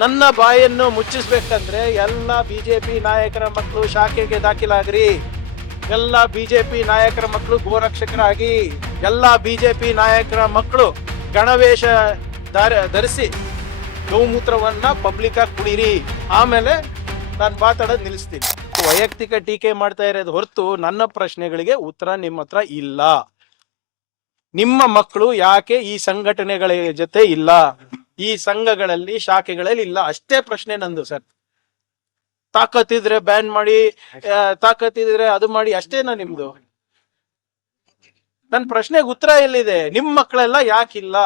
ನನ್ನ ಬಾಯನ್ನು ಮುಚ್ಚಿಸ್ಬೇಕಂದ್ರೆ ಎಲ್ಲ ಬಿಜೆಪಿ ನಾಯಕರ ಮಕ್ಕಳು ಶಾಖೆಗೆ ದಾಖಲಾಗ್ರಿ. ಎಲ್ಲ ಬಿಜೆಪಿ ನಾಯಕರ ಮಕ್ಕಳು ಗೋರಕ್ಷಕರಾಗಿ, ಎಲ್ಲ ಬಿಜೆಪಿ ನಾಯಕರ ಮಕ್ಕಳು ಗಣವೇಶ ಧರಿಸಿ ಗೌಮೂತ್ರವನ್ನ ಪಬ್ಲಿಕ್ ಆಗಿ ಕುಡೀರಿ. ಆಮೇಲೆ ನಾನು ಮಾತಾಡೋದು ನಿಲ್ಲಿಸ್ತೀನಿ. ವೈಯಕ್ತಿಕ ಟೀಕೆ ಮಾಡ್ತಾ ಇರೋದು ಹೊರತು ನನ್ನ ಪ್ರಶ್ನೆಗಳಿಗೆ ಉತ್ತರ ನಿಮ್ಮ ಹತ್ರ ಇಲ್ಲ. ನಿಮ್ಮ ಮಕ್ಕಳು ಯಾಕೆ ಈ ಸಂಘಟನೆಗಳ ಜೊತೆ ಇಲ್ಲ, ಈ ಸಂಘಗಳಲ್ಲಿ ಶಾಖೆಗಳಲ್ಲಿ ಇಲ್ಲ, ಅಷ್ಟೇ ಪ್ರಶ್ನೆ ನಂದು ಸರ್. ತಾಕತ್ತಿದ್ರೆ ಬ್ಯಾನ್ ಮಾಡಿ, ತಾಕತ್ತಿದ್ರೆ ಅದು ಮಾಡಿ, ಅಷ್ಟೇನಾ ನಿಮ್ದು? ನನ್ನ ಪ್ರಶ್ನೆಗೆ ಉತ್ತರ ಎಲ್ಲಿದೆ? ನಿಮ್ಮ ಮಕ್ಕಳೆಲ್ಲ ಯಾಕಿಲ್ಲ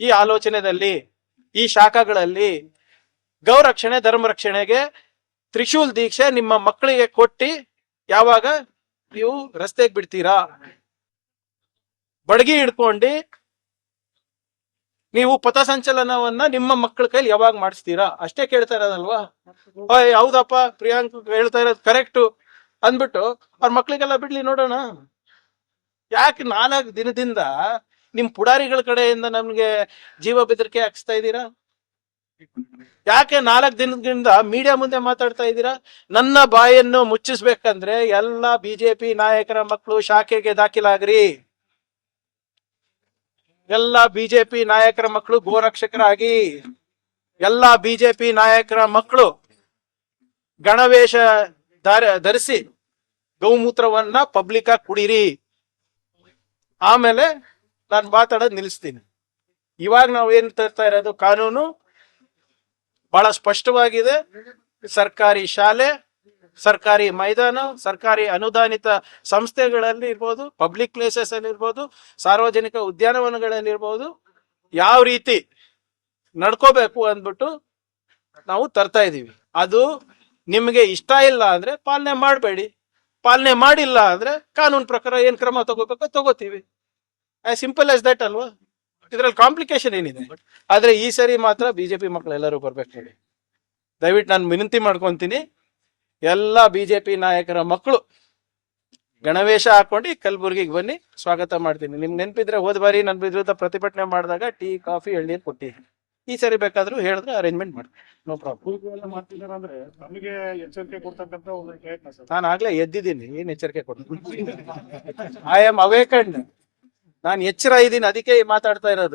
ಈ ಆಲೋಚನೆದಲ್ಲಿ, ಈ ಶಾಖೆಗಳಲ್ಲಿ? ಗೌರಕ್ಷಣೆ ಧರ್ಮ ರಕ್ಷಣೆಗೆ ತ್ರಿಶೂಲ್ ದೀಕ್ಷೆ ನಿಮ್ಮ ಮಕ್ಕಳಿಗೆ ಕೊಟ್ಟಿ ಯಾವಾಗ ನೀವು ರಸ್ತೆಗೆ ಬಿಡ್ತೀರಾ? ಬಡಗಿ ಹಿಡ್ಕೊಂಡು ನೀವು ಪಥಸಂಚಲನವನ್ನ ನಿಮ್ಮ ಮಕ್ಕಳ ಕೈಲಿ ಯಾವಾಗ ಮಾಡಿಸ್ತೀರಾ? ಅಷ್ಟೇ ಕೇಳ್ತಾ ಇರೋದಲ್ವಾ? ಹೌದಪ್ಪ, ಪ್ರಿಯಾಂಕ್ ಹೇಳ್ತಾ ಇರೋದು ಕರೆಕ್ಟು ಅಂದ್ಬಿಟ್ಟು ಅವ್ರ ಮಕ್ಳಿಗೆಲ್ಲ ಬಿಡ್ಲಿ ನೋಡೋಣ. ಯಾಕೆ 4 ದಿನದಿಂದ ನಿಮ್ ಪುಡಾರಿಗಳ ಕಡೆಯಿಂದ ನಮ್ಗೆ ಜೀವ ಬೆದರಿಕೆ ಹಾಕ್ಸ್ತಾ ಇದ್ದೀರಾ? ಯಾಕೆ 4 ದಿನದಿಂದ ಮೀಡಿಯಾ ಮುಂದೆ ಮಾತಾಡ್ತಾ ಇದ್ದೀರಾ? ನನ್ನ ಬಾಯನ್ನು ಮುಚ್ಚಿಸ್ಬೇಕಂದ್ರೆ ಎಲ್ಲ ಬಿಜೆಪಿ ನಾಯಕರ ಮಕ್ಕಳು ಶಾಖೆಗೆ ದಾಖಲಾಗ್ರಿ. ಎಲ್ಲ ಬಿಜೆಪಿ ನಾಯಕರ ಮಕ್ಕಳು ಗೋರಕ್ಷಕರಾಗಿ, ಎಲ್ಲ ಬಿಜೆಪಿ ನಾಯಕರ ಮಕ್ಕಳು ಗಣವೇಶ ಧರಿಸಿ ಗೌಮೂತ್ರವನ್ನ ಪಬ್ಲಿಕ್ ಆಗಿ ಕುಡೀರಿ. ಆಮೇಲೆ ನಾನು ಮಾತಾಡೋದು ನಿಲ್ಲಿಸ್ತೀನಿ. ಇವಾಗ ನಾವು ಏನ್ ತರ್ತಾ ಇರೋದು, ಕಾನೂನು ಬಹಳ ಸ್ಪಷ್ಟವಾಗಿದೆ. ಸರ್ಕಾರಿ ಶಾಲೆ, ಸರ್ಕಾರಿ ಮೈದಾನ, ಸರ್ಕಾರಿ ಅನುದಾನಿತ ಸಂಸ್ಥೆಗಳಲ್ಲಿ ಇರ್ಬೋದು, ಪಬ್ಲಿಕ್ ಪ್ಲೇಸಸ್ ಅಲ್ಲಿ ಇರ್ಬೋದು, ಸಾರ್ವಜನಿಕ ಉದ್ಯಾನವನಗಳಲ್ಲಿ ಇರ್ಬೋದು, ಯಾವ ರೀತಿ ನಡ್ಕೋಬೇಕು ಅಂದ್ಬಿಟ್ಟು ನಾವು ತರ್ತಾ ಇದೀವಿ. ಅದು ನಿಮಗೆ ಇಷ್ಟ ಇಲ್ಲ ಅಂದ್ರೆ ಪಾಲನೆ ಮಾಡಬೇಡಿ, ಪಾಲನೆ ಮಾಡಿಲ್ಲ ಅಂದ್ರೆ ಕಾನೂನು ಪ್ರಕಾರ ಏನ್ ಕ್ರಮ ತಗೋಬೇಕೋ ತಗೋತೀವಿ. ಆಸ್ ಸಿಂಪಲ್ ಆಸ್ ದಟ್ ಅಲ್ವಾ? ಇದ್ರಲ್ಲಿ ಕಾಂಪ್ಲಿಕೇಶನ್ ಏನಿದೆ? ಆದ್ರೆ ಈ ಸರಿ ಮಾತ್ರ ಬಿಜೆಪಿ ಮಕ್ಕಳು ಎಲ್ಲರೂ ಬರ್ಬೇಕು ನೋಡಿ. ದಯವಿಟ್ಟು ನಾನು ವಿನಂತಿ ಮಾಡ್ಕೊಂತೀನಿ, ಎಲ್ಲ ಬಿಜೆಪಿ ನಾಯಕರ ಮಕ್ಕಳು ಗಣವೇಶ ಹಾಕೊಂಡು ಕಲಬುರ್ಗಿಗೆ ಬನ್ನಿ, ಸ್ವಾಗತ ಮಾಡ್ತೀನಿ. ನಿಮ್ಗೆ ನೆನಪಿದ್ರೆ ಹೋದ ಬಾರಿ ನನ್ನ ವಿರುದ್ಧ ಪ್ರತಿಭಟನೆ ಮಾಡಿದಾಗ ಟೀ ಕಾಫಿ ಎಳ್ನೀರು ಕೊಟ್ಟಿ. ಈ ಸರಿ ಬೇಕಾದ್ರೂ ಹೇಳಿದ್ರೆ ಅರೇಂಜ್ಮೆಂಟ್ ಮಾಡ್ತೀನಿ, ನೋ ಪ್ರಾಬ್ಲಮ್. ಮಾಡ್ತಿದ್ದಾರೆ ನಮಗೆ ಎಚ್ಚರಿಕೆ ಕೊಡ್ತಕ್ಕಂತ ಒಂದು ಪ್ರಯತ್ನ ಸರ್. ನಾನು ಆಗ್ಲೇ ಎದ್ದಿದ್ದೀನಿ, ಏನ್ ಎಚ್ಚರಿಕೆ ಕೊಡ್ತೀನಿ? ಐ ಆಮ್ ಅವೇಕಂಡ್, ನಾನು ಎಚ್ಚರ ಇದ್ದೀನಿ, ಅದಕ್ಕೆ ಮಾತಾಡ್ತಾ ಇರೋದು.